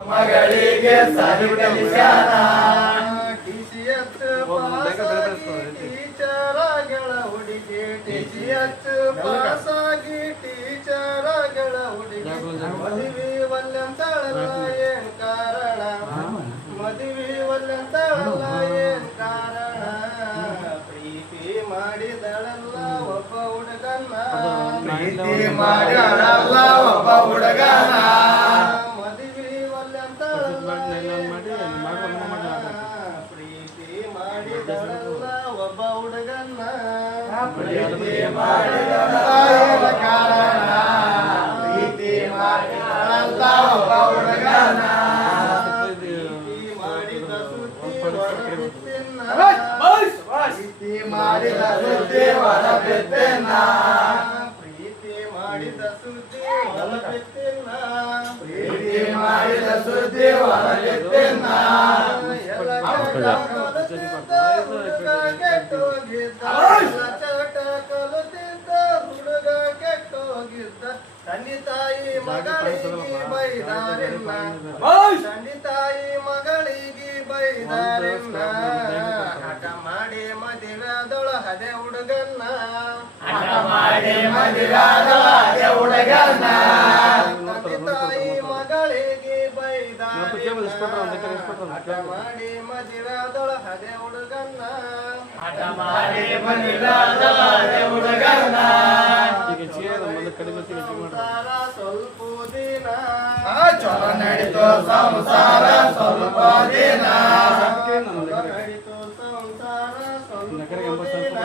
ಮಗಳಿಗೆ ಸರಿಗಲಿ ಶಾನ ಟಿಸಿಎಚ್ ಪಾಸಾಗಿ ಟೀಚರಗಳ ಹುಡುಗಿ ಟಿಸಿಎಚ್ ಪಾಸಾಗಿ ಟೀಚರಗಳ ಹುಡುಗಿ ಮದುವೆ ಒಲ್ಲೆಂತಳಲ್ಲ ಏನ್ ಕಾರಣ ಮದುವೆ ಒಲ್ಲೆಂತಳಲ್ಲ ಏನ್ ಕಾರಣ ಪ್ರೀತಿ ಮಾಡಿದಳಲ್ಲ ಒಬ್ಬ ಹುಡುಗನ್ನ ಪ್ರೀತಿ ಮಾಡ್ಯಾಳಲ್ಲ ಒಬ್ಬ ಹುಡುಗನ ಪ್ರೀತಿ ಮಾಡಿದಳಲ್ಲ ಒಬ್ಬ ಹುಡುಗನ್ನ ಪ್ರೀತಿ ಮಾಡಿದಳಲ್ಲ ಏನ ಕಾರಣ ಪ್ರೀತಿ ಮಾಡಿದಳಲ್ಲ ಒಬ್ಬ ಹುಡುಗನ ಪ್ರೀತಿ ಮಾಡಿದ ಸುದ್ದಿ ಹೊರಬಿತ್ತೆನ್ನ ಪ್ರೀತಿ ಮಾಡಿದ ಸುದ್ದಿ ಹೊರಬಿತ್ತೆನ್ನ ಪ್ರೀತಿ ಮಾಡಿದ ಸುದ್ದಿ ಹೊರಬಿತ್ತೆನ್ನ ಪ್ರೀತಿ ಮಾಡಿದ ಸುದ್ದಿ ಹೊರಬಿತ್ತೆನ್ನ ಚಟ ಕಲಿತಿದ್ದ ಹುಡುಗ ಕೆಟ್ಟೋಗಿದ್ದ ತಂದೆ ತಾಯಿ ಮಗಳಿಗೆ ಬೈದಾರಿಲ್ಲ ತಂದೆ ತಾಯಿ ಮಗಳಿಗೆ ಬೈದಾರಿಲ್ಲ ಹಠ ಮಾಡಿ ಮದುವೆದೊಳ ಹದೆ ಹುಡುಗನ್ನ ಹಠ ಮಾಡಿ ಮದುವೆಯಾದಳ ಅದೇ ಹುಡುಗನ ತಂದೆ ತಾಯಿ ಮಗಳಿಗೆ ಬೈದಾರಿಲ್ಲ ಹಠ ಮಾಡಿ ಮದುವೆದೊಳ ಹದೆ ಹುಡುಗನ್ನ ಹಠ ಮಾಡಿ ಮದುವೆಯಾದಳ ಅದೇ ಹುಡುಗನ ಸಂಸಾರ ಸ್ವಲ್ಪ ದಿನ ಚಲೋ ನಡೀತು ಸಂಸಾರ ಸ್ವಲ್ಪ ದಿನ ನಡೀತು ಸಂಸಾರ ಸ್ವಲ್ಪ ದಿನ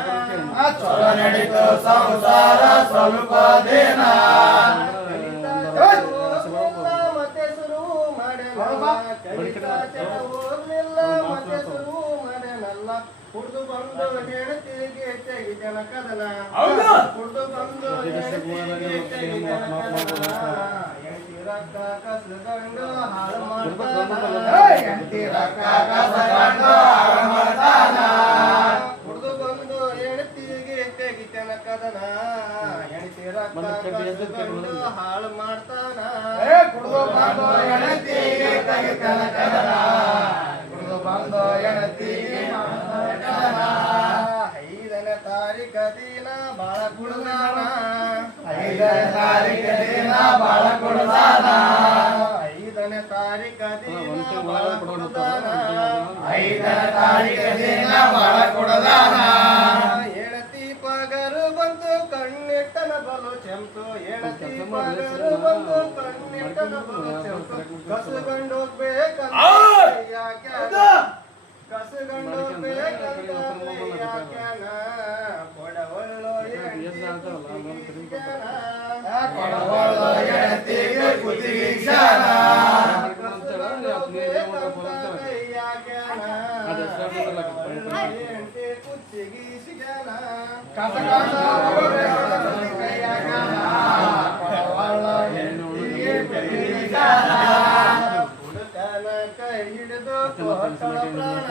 ಚಲೋ ನಡೀತು ಸಂಸಾರ ಸ್ವಲ್ಪ ದಿನ ಮತ್ತೆ ಶುರು ಮಾಡಲ್ಲ ಕಲಿತ ಚಟ ಹೋಗ್ಲಿಲ್ಲ ಮತ್ತೆ ಶುರು ಮಾಡಲ್ಲ ಕುಡ್ದು ಬಂದು ಹೆಣತಿಗೆ ತೆಗಿದನ ಕದನ ಕುಡ್ದು ಬಂದು ಹೆಣತಿಗೆ ತೆಗಿದನ ಕದನ ಹೆಂಡತಿ ರೊಕ್ಕ ಕಸ್ಕೊಂಡು ಹಾಳು ಮಾಡ್ತಾನ ಹೆಂಡತಿ ರೊಕ್ಕ ಕಸ್ಕೊಂಡು ಹಾಳು ಮಾಡ್ತಾನ ಕುಡ್ದು ಬಂದು ಹೆಣತಿಗೆ ತೆಗಿತನ ಕದನ ಹೆಂಡತಿ ರೊಕ್ಕ ಕಸ್ಕೊಂಡು ಹಾಳು ಮಾಡ್ತಾನ ಕುಡ್ದು ಬಂದು ಹೆಂಡತಿಗೆ ತೆಗಿತಾನ ಕದನ ಕುಡ್ದು ಬಂದು ಹೆಂಡತಿಗೆ ಮಾಡ್ತಾನ ಕದನ 5ನೇ ತಾರೀಖ ದಿನ ಬಾಳ ಕುಡ್ದಾನ 5ನೇ ತಾರೀಖ ದಿನ ಬಾಳ ಕುಡ್ದಾನ 5ನೇ ತಾರೀಖ ದಿನ ಬಾಳ ಕುಡ್ದಾನ 5ನೇ ತಾರೀಖ ದಿನ ಬಾಳ ಕುಡ್ದಾನ ಹೆಣತಿ ಪಗರು ಬಂದು ಕಣ್ಣಿಟ್ಟನ ಬಲು ಚೆಂಪು ಹೆಣತಿ ಪಗರು ಬಂದು ಕಣ್ಣಿಟ್ಟನ ಬಲು ಚೆಂಪು ಕಸಗಂಡು ಹೋಗ್ಬೇಕಂತ ಯಾಕ್ಯಾನ ಕಸಗಂಡು ಹೋಗ್ಬೇಕಂತ ಯಾಕ್ಯಾನ ಕೊಡವಳ್ಳು ಕೊಡವಳ್ಳು ಹೆಂಡತಿಗೆ ಕುತ್ತಿಗೆ ಕ್ಷಾನ ಕಸಗಂಡು ಹೋಗ್ಬೇಕಂತ ಯಾಕ್ಯಾನ ಹೆಂಡತಿ ಕುತ್ತಿಗೆ ಸಿಗನ ಕಸಗಂಡು ಹೋಗ್ಬೇಕಂತ ಕೈಯಾಗಾನ ಕೊಡವಳ್ಳು ಹೆಂಡತಿಗೆ ಕುತ್ತಿಗೆ ಕ್ಷಾನ ಹುಡುಕನ ಕೈ ಹಿಡಿದು ಕೊಟ್ಟಳ ಪ್ರಾಣ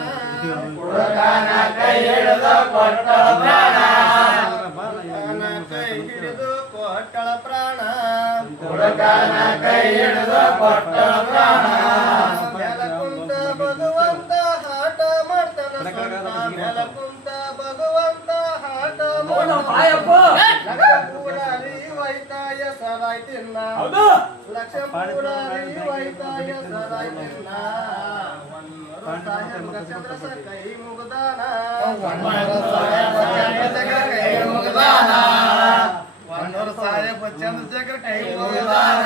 ಹುಡುಗನ ಕೈ ಹಿಡಿದು ಕೊಟ್ಟಳ ಪ್ರಾಣ ಹುಡುಕನ ಕೈ ಹಿಡಿದು ಕೊಟ್ಟಳ ಪ್ರಾಣ ಹುಡುಗನ ಕೈ ಹಿಡಿದು ಕೊಟ್ಟಳ ಪ್ರಾಣ ನೆಲ ಕುಂತ ಭಗವಂತ ಹಾಟ ಮಾಡ್ತಾನ ಸ್ವಂತ ನೆಲ ಕುಂತ ಭಗವಂತ ಹಾಟ ಲಕ್ಷ್ಮಪುರಾರಿ ವೈತಾಯ ಸರಾಯ್ ತಿನ್ನ ಲಕ್ಷ್ಮಪುರಾರಿ ವೈತಾಯ ಸರಾಯ್ ತಿನ್ನ ಸಾಹೇಬ ಚಂದ್ರಸ ಕೈ ಮುಗದಾನ ಕೈ ಮುಗಿದಾನ ವನ್ನೂರು ಸಾಹೇಬ ಚಂದ್ರಶೇಖರ್ ಕೈ ಮುಗಿದಾನ